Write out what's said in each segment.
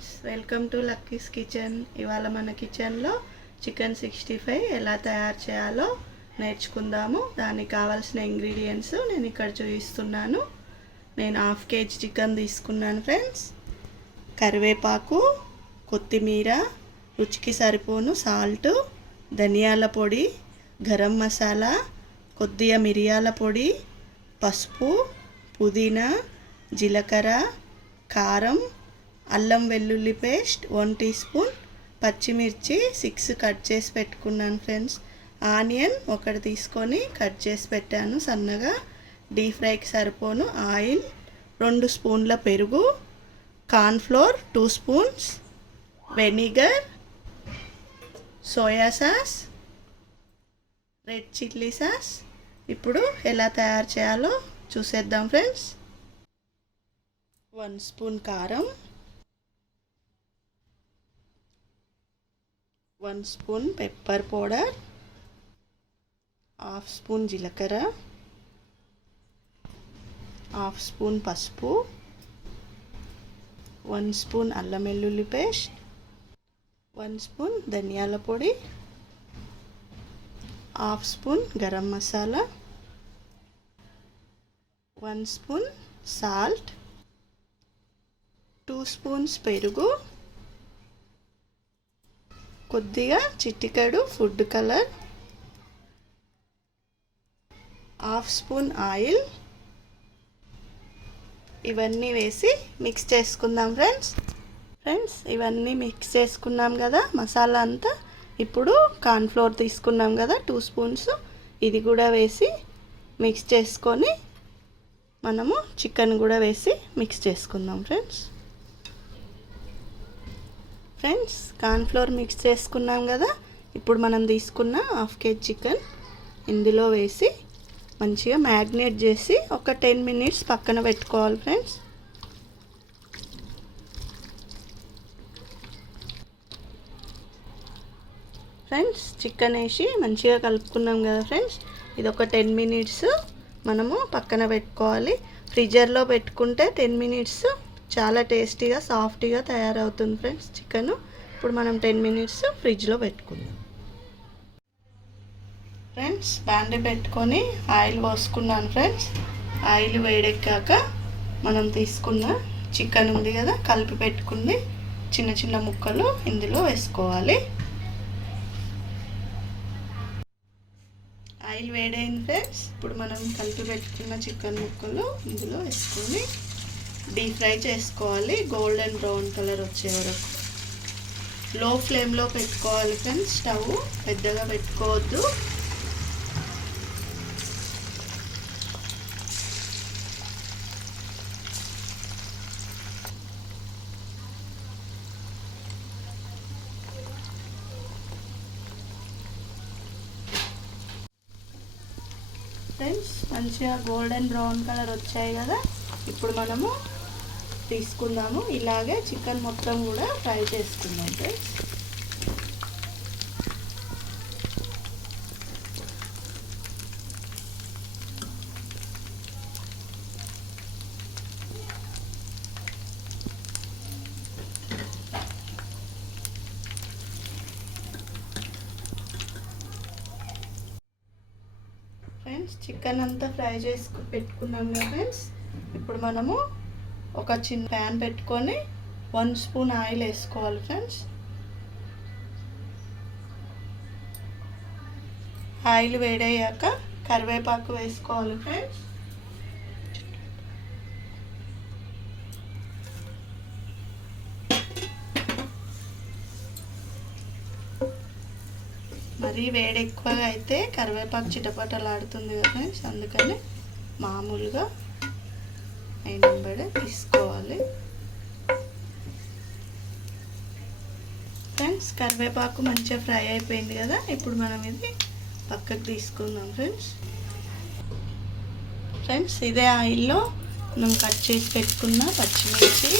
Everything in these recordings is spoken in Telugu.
Friends, welcome to Lucky's kitchen. ఇవాళ మన కిచెన్లో చికెన్ 65 ఎలా తయారు చేయాలో నేర్చుకుందాము. దానికి కావాల్సిన ఇంగ్రీడియంట్స్ నేను ఇక్కడ చూపిస్తున్నాను. నేను హాఫ్ కేజీ చికెన్ తీసుకున్నాను ఫ్రెండ్స్. కరివేపాకు, కొత్తిమీర, రుచికి సరిపోను సాల్ట్, ధనియాల పొడి, గరం మసాలా, కొద్దిగా మిరియాల పొడి, పసుపు, పుదీనా, జీలకర్ర, కారం, అల్లం వెల్లుల్లి పేస్ట్ 1 టీ స్పూన్, పచ్చిమిర్చి 6 కట్ చేసి పెట్టుకున్నాను ఫ్రెండ్స్. ఆనియన్ 1 తీసుకొని కట్ చేసి పెట్టాను సన్నగా. డీప్ ఫ్రైకి సరిపోను ఆయిల్, 2 స్పూన్ల పెరుగు, cornflour 2 spoons, vinegar, soya sauce, red chilli sauce. ఇప్పుడు ఎలా తయారు చేయాలో చూసేద్దాం ఫ్రెండ్స్. 1 స్పూన్ కారం, 1 spoon pepper powder, half spoon జీలకర్ర, హాఫ్ స్పూన్ పసుపు, 1 స్పూన్ అల్లం వెల్లుల్లి పేస్ట్, 1 స్పూన్ ధనియాల పొడి, half spoon garam masala, 1 spoon salt, 2 spoons పెరుగు, కొద్దిగా చిటికెడు food colour, half spoon oil. ఇవన్నీ వేసి మిక్స్ చేసుకుందాం ఫ్రెండ్స్. ఇవన్నీ మిక్స్ చేసుకున్నాం కదా మసాలా అంతా. ఇప్పుడు కార్న్ఫ్లోర్ తీసుకున్నాం కదా 2 స్పూన్స్, ఇది కూడా వేసి మిక్స్ చేసుకొని మనము చికెన్ కూడా వేసి మిక్స్ చేసుకుందాం ఫ్రెండ్స్. కార్న్ఫ్లోర్ మిక్స్ చేసుకున్నాం కదా. ఇప్పుడు మనం తీసుకున్న హాఫ్ కేజీ చికెన్ ఇందులో వేసి మంచిగా మ్యాగ్నేట్ చేసి ఒక 10 మినిట్స్ పక్కన పెట్టుకోవాలి ఫ్రెండ్స్. చికెన్ వేసి మంచిగా కలుపుకున్నాం కదా ఫ్రెండ్స్. ఇది ఒక 10 మినిట్స్ మనము పక్కన పెట్టుకోవాలి. ఫ్రీజర్లో పెట్టుకుంటే 10 మినిట్స్ చాలా టేస్టీగా సాఫ్ట్గా తయారవుతుంది ఫ్రెండ్స్ చికెన్. ఇప్పుడు మనం 10 మినిట్స్ ఫ్రిడ్జ్లో పెట్టుకుందాం ఫ్రెండ్స్. బాండి పెట్టుకొని ఆయిల్ పోసుకున్నాను ఫ్రెండ్స్. ఆయిల్ వేడెక్కాక మనం తీసుకున్న చికెన్ ఉంది కదా కలిపి పెట్టుకుంది చిన్న చిన్న ముక్కలు ఇందులో వేసుకోవాలి. ఆయిల్ వేడైంది ఫ్రెండ్స్. ఇప్పుడు మనం కలిపి పెట్టుకున్న చికెన్ ముక్కలు ఇందులో వేసుకొని డీప్ ఫ్రై చేసుకోవాలి గోల్డెన్ బ్రౌన్ కలర్ వచ్చే వరకు. లో ఫ్లేమ్లో పెట్టుకోవాలి ఫ్రెండ్స్. స్టవ్ పెద్దగా పెట్టుకోవద్దు. ఫ్రెండ్స్ మంచిగా గోల్డెన్ బ్రౌన్ కలర్ వచ్చాయి కదా. ఇప్పుడు మనము తీసుకుందాము. ఇలాగే చికెన్ మొత్తం కూడా ఫ్రై చేసుకుందాం ఫ్రెండ్స్. చికెన్ అంతా ఫ్రై చేసి పెట్టుకున్నాం కదా ఫ్రెండ్స్. ఇప్పుడు మనము ఒక చిన్న ప్యాన్ పెట్టుకొని 1 స్పూన్ ఆయిల్ వేసుకోవాలి ఫ్రెండ్స్. ఆయిల్ వేడయ్యాక కరివేపాకు వేసుకోవాలి ఫ్రెండ్స్. మరీ వేడి ఎక్కువగా అయితే కరివేపాకు చిటపటలాడుతుంది కదా ఫ్రెండ్స్. అందుకని మామూలుగా అయినంబడే తీసుకోవాలి ఫ్రెండ్స్. కరివేపాకు మంచిగా ఫ్రై అయిపోయింది కదా. ఇప్పుడు మనం ఇది పక్కకు తీసుకుందాం ఫ్రెండ్స్. ఇదే ఆయిల్లో మనం కట్ చేసి పెట్టుకున్న పచ్చిమిర్చి,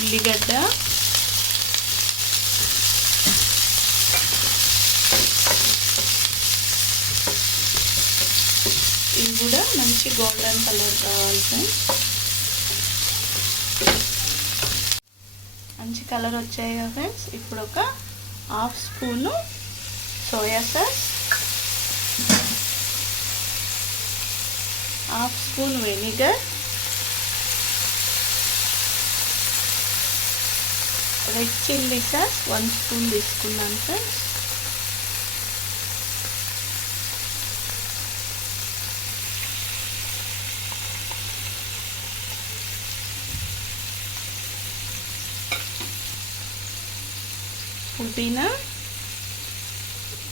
ఉల్లిగడ్డ, ఇవి కూడా మంచి గోల్డెన్ కలర్ కావాలి ఫ్రెండ్స్. మంచి కలర్ వచ్చాయి కదా ఫ్రెండ్స్. ఇప్పుడు ఒక half spoon soya sauce, half spoon vinegar, red chilli sauce 1 spoon తీసుకున్నాను ఫ్రెండ్స్. పుదీనా,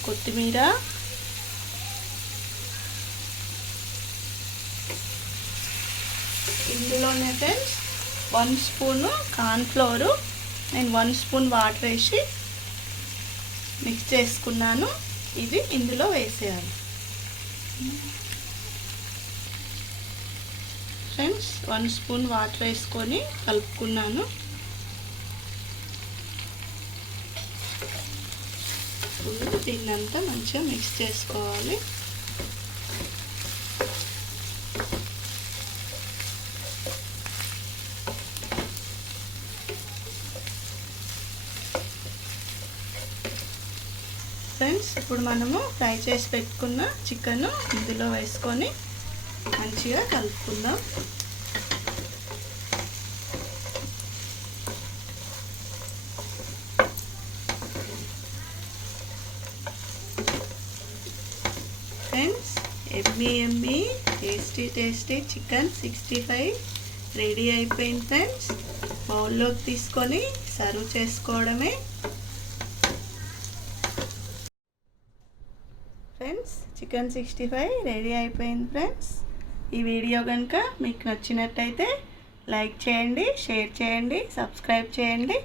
కొత్తిమీర, ఇందులోనే ఫ్రెండ్స్ 1 స్పూను కార్న్ఫ్లోరు నేను 1 స్పూన్ వాటర్ వేసి మిక్స్ చేసుకున్నాను. ఇది ఇందులో వేసేయాలి ఫ్రెండ్స్. 1 స్పూన్ వాటర్ వేసుకొని కలుపుకున్నాను. ఇప్పుడు దీన్నంతా మంచిగా మిక్స్ చేసుకోవాలి. ఫ్రెండ్స్ ఇప్పుడు మనము ఫ్రై చేసి పెట్టుకున్న చికెన్ ఇందులో వేసుకొని మంచిగా కలుపుకుందాం. Friends Emmy tasty chicken 65 ready అయిపోయింది ఫ్రెండ్స్. బౌల్లోకి తీసుకొని సర్వ్ చేసుకోవడమే. ఫ్రెండ్స్ చికెన్ 65 రెడీ అయిపోయింది ఫ్రెండ్స్. ఈ వీడియో కనుక మీకు నచ్చినట్టయితే లైక్ చేయండి, షేర్ చేయండి, సబ్స్క్రైబ్ చేయండి.